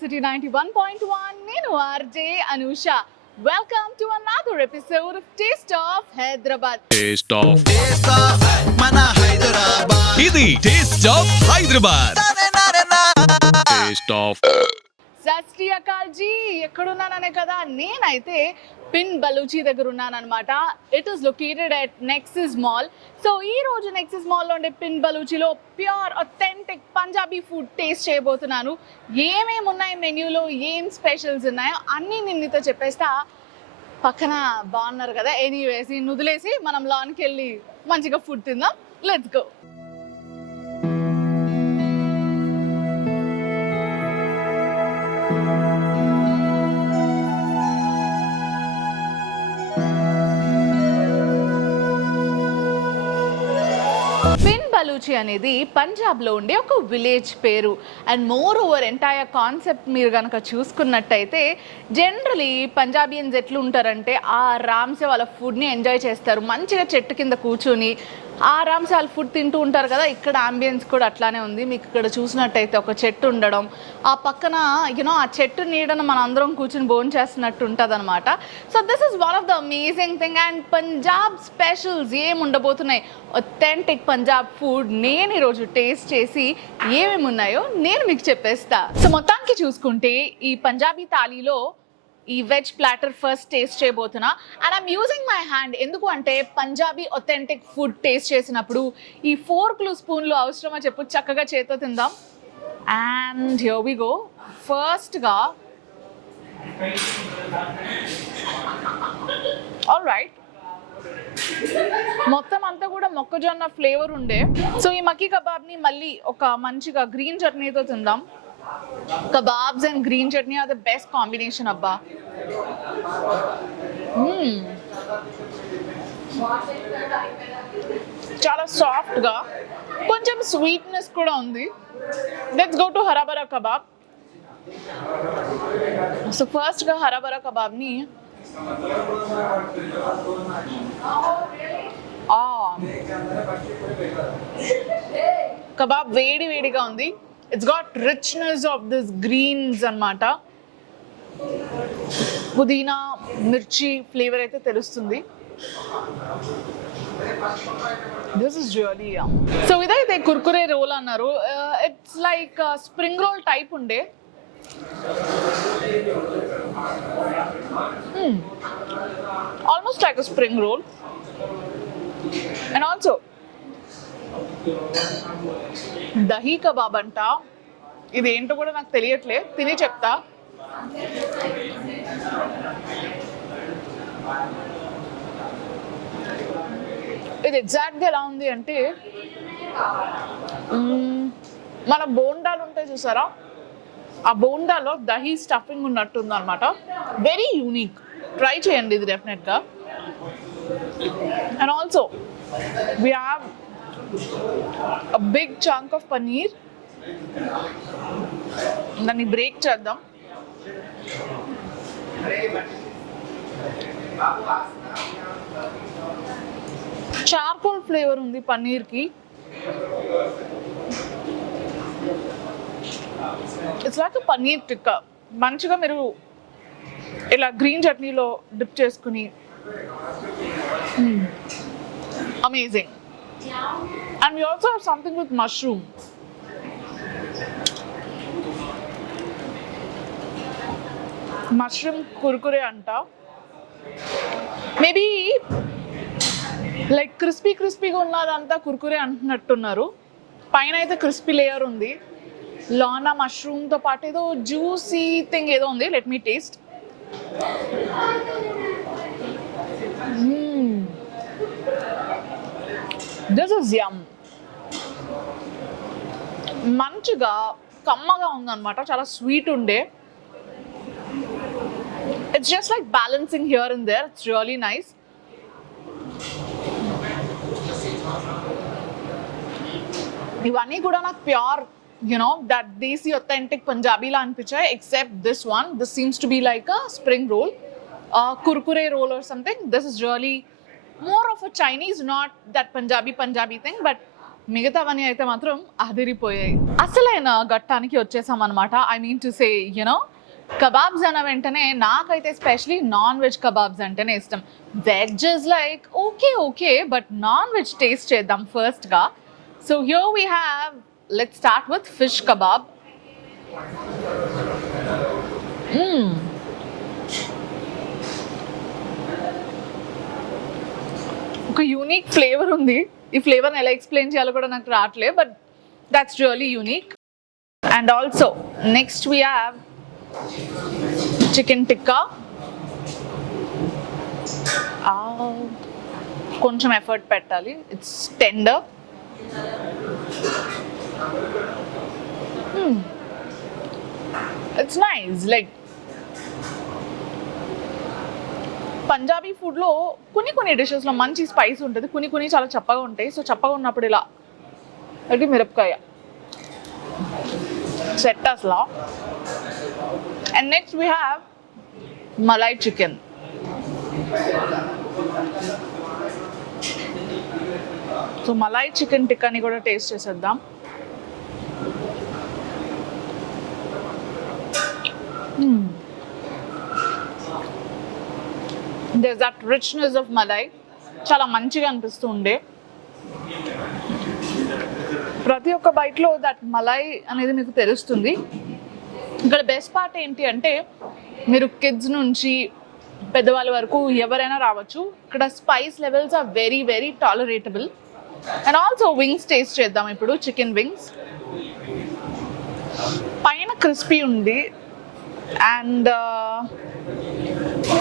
City 91.1. నేను ఆర్జే Anusha. Welcome to another episode of Taste of Hyderabad. Taste of మన హైదరాబాద్ ఇది Taste of Hyderabad. Taste of సత్ శ్రీ అకాల్ జీ, ఎక్కడున్నాననే కదా. నేనైతే పిన్ బలూచి దగ్గర ఉన్నానన్నమాట. It is located at Nexus mall. So ఈ రోజు నెక్సస్ మాల్లో ఉండే పిన్ బలూచిలో pure authentic Punjabi food taste చేయబోతున్నాను. ఏమేమి ఉన్నాయి మెన్యూలో, ఏం స్పెషల్స్ ఉన్నాయో అన్నీ నేను నీతో చెప్పేస్తా. పక్కన బాగున్నారు కదా. ఎనీవేస్ ఈ నుదిలేసి మనం లాన్కి వెళ్ళి మంచిగా ఫుడ్ తిందాం. Let's go. పిన్ బలూచి అనేది పంజాబ్లో ఉండే ఒక విలేజ్ పేరు. And more over entire concept మీరు కనుక చూసుకున్నట్టయితే జనరలీ పంజాబియన్స్ ఎట్లు ఉంటారంటే ఆరామ్సే వాళ్ళ ఫుడ్ని ఎంజాయ్ చేస్తారు. మంచిగా చెట్టు కింద కూర్చొని ఆరామ్సే వాళ్ళు ఫుడ్ తింటూ ఉంటారు కదా. ఇక్కడ అంబియన్స్ కూడా అట్లానే ఉంది. మీకు ఇక్కడ చూసినట్టయితే ఒక చెట్టు ఉండడం, ఆ పక్కన ఆ చెట్టు నీడను మనం అందరం కూర్చొని భోజనం చేస్తున్నట్టు ఉంటుంది అనమాట. So this is one of the amazing thing. And Punjab స్పెషల్స్ ఏమి ఉండబోతున్నాయి, ఒథెంటిక్ పంజాబ్ ఫుడ్ నేను ఈరోజు టేస్ట్ చేసి ఏమేమి ఉన్నాయో నేను మీకు చెప్పేస్తా. సో మొత్తానికి చూసుకుంటే ఈ పంజాబీ థాలీలో ఈ వెజ్ ప్లాటర్ ఫస్ట్ టేస్ట్ చేయబోతున్నా. And I'm using my hand. ఎందుకు అంటే పంజాబీ ఒథెంటిక్ ఫుడ్ టేస్ట్ చేసినప్పుడు ఈ ఫోర్క్లు స్పూన్లు అవసరమా చెప్పు, చక్కగా చేతితో తిందాం. And here we go. ఫస్ట్గా ఆల్ రైట్, మొత్తం అంతా కూడా మొక్కజొన్న ఫ్లేవర్ ఉండే. సో ఈ మక్కీ కబాబ్ని మళ్ళీ ఒక మంచిగా గ్రీన్ చట్నీతో తిందాం. Kebabs and green chutney are the best combination, abba. చాలా సాఫ్ట్ గా, కొంచెం స్వీట్నెస్ కూడా ఉంది. Let's go to hara bara kebab. So first గా హరాబరా కబాబ్ ని కబాబ్ వేడి వేడిగా ఉంది. It's got richness of this greens అన్నమాట. పుదీనా మిర్చి ఫ్లేవర్ అయితే తెలుస్తుంది. This is really yum. So ఇదైతే కుర్కురే రోల్ అన్నారు. It's like spring roll type ఉండే. Almost like spring roll. And also dahi kebab అంట. ఇది ఏంటో కూడా నాకు తెలియట్లే, తిని చెప్తా. ఇది ఎగ్జాక్ట్గా ఎలా ఉంది అంటే మన బోండాలు ఉంటాయి చూసారా, ఆ బోండాలో దహీ స్టఫింగ్ ఉన్నట్టుంది అనమాట. Very unique. ట్రై చేయండి ఇది డెఫినెట్గా. And also we have a big chunk of paneer. దాన్ని బ్రేక్ చేద్దాం. చార్కోల్ ఫ్లేవర్ ఉంది పన్నీర్కి. It's like paneer tikka. మంచిగా మీరు ఇలా గ్రీన్ చట్నీలో డిప్ చేసుకుని amazing. And we also have something with mushroom. Mushroom kurkure anta. Maybe like crispy ga unnadanta kurkure antunnaru. Paina aithe crispy layer undi. Lana mushroom tho paatu edo juicy thing edo undi. Let me taste. This is yum. మంచిగా కమ్మగా ఉందన్నమాట. చాలా sweet ఉండే. It's just like balancing here and there. It's really nice. ఇవన్నీ కూడా నాకు pure that desi authentic పంజాబీలా అనిపించాయి. Except this one. This seems to be like a spring roll, Kurkure roll or something. This is really more of a Chinese, not that Punjabi thing, but మిగతావన్నీ అయితే మాత్రం అదిరిపోయాయి. అసలైన ఘట్టానికి వచ్చేసాం అనమాట. I mean to say you know kebabs అన్న వెంటనే నాకైతే స్పెషలీ నాన్ వెజ్ కబాబ్స్ అంటేనే ఇష్టం. Veg is like okay but non veg taste చేద్దాం ఫస్ట్గా. So here we have, let's start with fish kebab. ఒక యూనిక్ ఫ్లేవర్ ఉంది. ఈ ఫ్లేవర్ని ఎలా ఎక్స్ప్లెయిన్ చేయాలో కూడా నాకు రావట్లేదు, but that's really unique. And also next we have chicken tikka. కొంచెం ఎఫర్ట్ పెట్టాలి, it's tender. It's nice. Like Punjabi ఫుడ్లో కొన్ని డిషెస్లో మంచి స్పైస్ ఉంటుంది, కొన్ని చాలా చప్పగా ఉంటాయి. సో చప్పగా ఉన్నప్పుడు ఇలా అంటే మిరపకాయ సెట్ అసలు. And next we have malai chicken. So malai chicken టిక్కాని కూడా టేస్ట్ చేసేద్దాం. There's that richness of malai. చాలా మంచిగా అనిపిస్తూ ఉండే. ప్రతి ఒక్క బైట్లో దట్ మలై అనేది మీకు తెలుస్తుంది. ఇక్కడ బెస్ట్ పార్ట్ ఏంటి అంటే మీరు కిడ్స్ నుంచి పెద్దవాళ్ళ వరకు ఎవరైనా రావచ్చు. ఇక్కడ spice levels are very very tolerable. And also wings taste చేద్దాం ఇప్పుడు. చికెన్ వింగ్స్ పైన క్రిస్పీ ఉంది. అండ్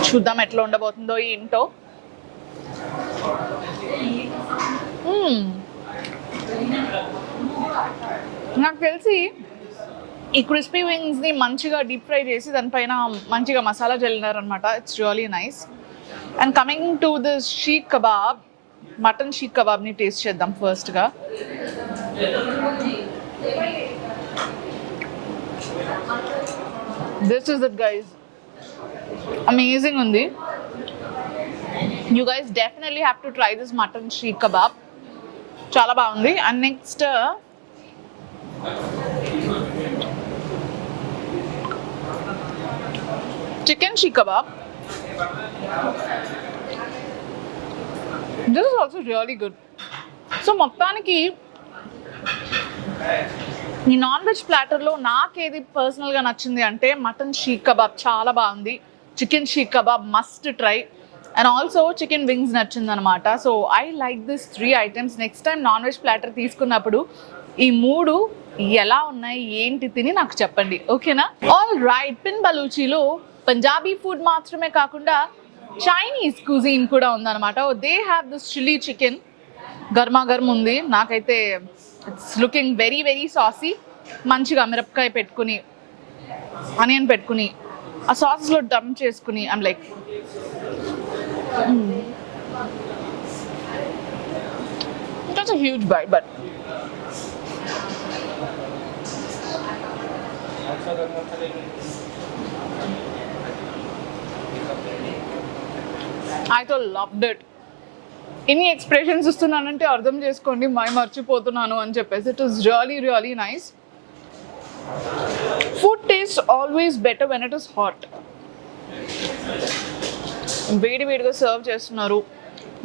చూద్దాం ఎట్లా ఉండబోతుందో ఏంటో. నాకు తెలిసి ఈ క్రిస్పీ వింగ్స్ని మంచిగా డీప్ ఫ్రై చేసి దానిపైన మంచిగా మసాలా జల్లినారనమాట. It's really nice. And coming to this seekh kebab, mutton seekh కబాబ్ని టేస్ట్ చేద్దాం ఫస్ట్గా. This is it guys. Amazing ఉంది. You guys definitely have to try this mutton seekh kebab. చాలా బాగుంది. And next chicken seekh kebab. This is also really good. So మొత్తానికి ఈ non veg ప్లాటర్లో నాకేది పర్సనల్గా నచ్చింది అంటే మటన్ షీక్ కబాబ్ చాలా బాగుంది. చికెన్ seekh kebab must try. And also chicken wings నచ్చింది అనమాట. So I like this 3 items. Next time non veg platter తీసుకున్నప్పుడు ఈ 3 ఎలా ఉన్నాయి ఏంటి తిని నాకు చెప్పండి, ఓకేనా? All right. పిన్ బలూచీలో పంజాబీ ఫుడ్ మాత్రమే కాకుండా చైనీస్ కుజీన్ కూడా ఉందన్నమాట. They have this chilli chicken. గర్మా గర్మ్ ఉంది. నాకైతే it's looking very very saucy. మంచిగా మిరపకాయ పెట్టుకుని ఆనియన్ పెట్టుకుని ఆ సాసెస్లో డంప్ చేసుకుని I'm like it's a huge bye. But I loved it. ఎన్ని ఎక్స్ప్రెషన్స్ ఇస్తున్నానంటే అర్థం చేసుకోండి, మర్చిపోతున్నాను అని చెప్పేసి. It is really really nice. Food taste always better when it is hot. వేడిగా సర్వ్ చేస్తున్నారు,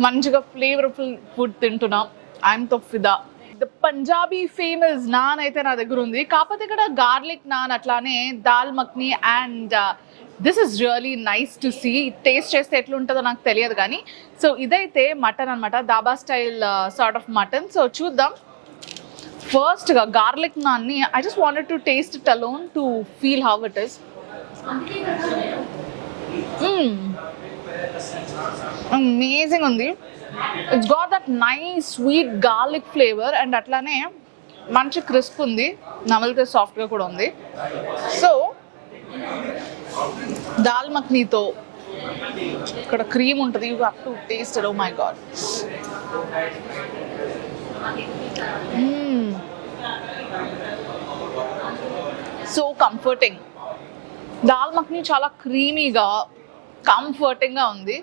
మంచిగా ఫ్లేవర్ఫుల్ ఫుడ్ తింటున్నాం. ఐఎమ్ తో ఫిదా. ద పంజాబీ ఫేమస్ నాన్ అయితే నా దగ్గర ఉంది. కాకపోతే ఇక్కడ గార్లిక్ నాన్, అట్లానే dal makhani and this is really nice to see. Taste చేస్తే ఎట్లుంటుందో నాకు తెలియదు కానీ. సో ఇదైతే మటన్ అనమాట, dhaba style sort of mutton. So చూద్దాం. ఫస్ట్గా గార్లిక్ నాన్ని I just wanted to taste it alone to feel how it is. Amazing ఉంది. It's got that nice sweet garlic flavour and అట్లానే మంచి క్రిస్ప్ ఉంది, నమలితే సాఫ్ట్గా కూడా ఉంది. సో దాల్ మఖ్నీతో ఇక్కడ క్రీమ్ ఉంటుంది. You have to taste it. Oh my god. So comforting. Dal makhani చాలా క్రీమీగా కంఫర్టింగ్గా ఉంది.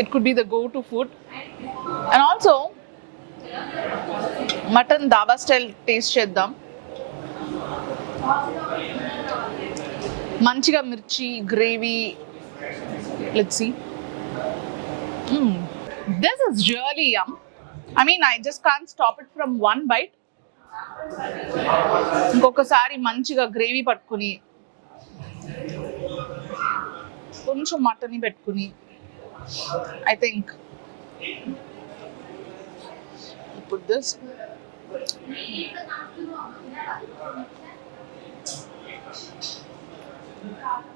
It could be the go-to food. And also mutton dhaba style taste చేద్దాం. మంచిగా mirchi gravy. Let's see. This is really yum. I mean, I just can't stop it from one bite. ఇంకొకసారి మంచిగా గ్రేవీ పట్టుకుని కొంచెం మటన్ పెట్టుకుని I think put this.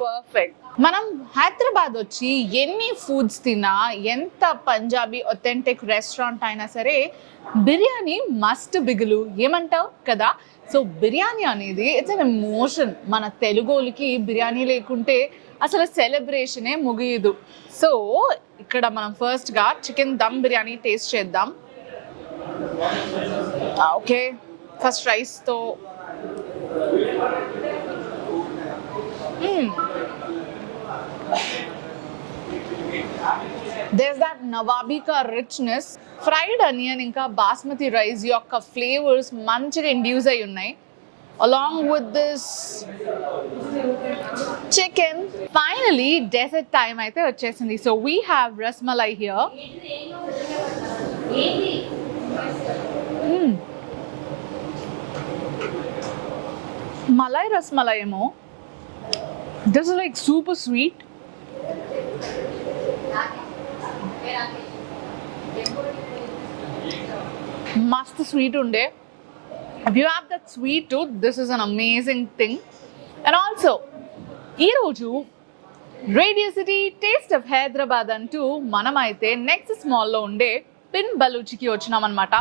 Perfect. మనం హైదరాబాద్ వచ్చి ఎన్ని ఫుడ్స్ తిన్నా, ఎంత పంజాబీ ఒథెంటిక్ రెస్టారెంట్ అయినా సరే బిర్యానీ మస్ట్ బిగులు. ఏమంటావు కదా? సో బిర్యానీ అనేది ఇట్స్ అన్ ఎమోషన్. మన తెలుగోళ్ళకి బిర్యానీ లేకుంటే అసలు సెలబ్రేషనే ముగియదు. సో ఇక్కడ మనం ఫస్ట్గా చికెన్ దమ్ బిర్యానీ టేస్ట్ చేద్దాం. ఓకే, ఫస్ట్ రైస్తో. There's that Nawabi ka richness. Fried onion ఇంకా బాస్మతి రైస్ యొక్క ఫ్లేవర్స్ మంచిగా ఇండ్యూస్ అయి ఉన్నాయి along with this chicken. Finally dessert time అయితే వచ్చేసింది. So we have rasmalai here. Malai rasmalai ఏమో. This is like super sweet. Must sweet unde. If you have that sweet tooth, this is an amazing thing. And also, ee roju Radio City Taste of Hyderabad antu manamaithe next small lo unde Pin Baluchi ki vachinam anamata.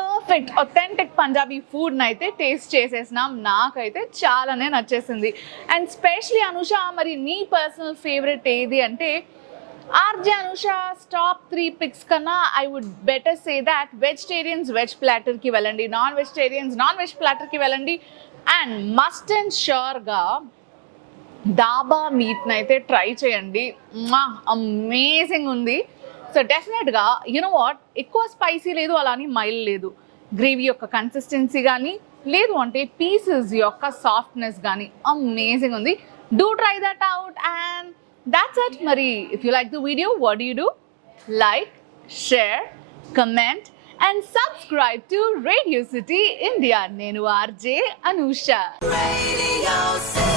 Perfect authentic Punjabi food naithe taste chesesnam. Naakaithe chalane nachesindi. And especially Anusha, mari nee personal favorite edi ante RJ Anusha's top 3 picks kana I would better say that vegetarians veg platter ki velandi, non-vegetarians non-veg platter ki velandi, and must and sure ga dhaba మీట్ నైతే ట్రై చేయండి. అమేజింగ్ ఉంది. సో డెఫినెట్గా you know what, ఎక్కువ స్పైసీ లేదు, అలానే మైల్డ్ లేదు. గ్రేవీ యొక్క కన్సిస్టెన్సీ కానీ లేదు అంటే పీసెస్ యొక్క సాఫ్ట్నెస్ కానీ అమేజింగ్ ఉంది. Do try that out and that's it. Mari, if you like the video, what do? Like, share, comment and subscribe to Radio City India. Nenu RJ Anusha. Radio City.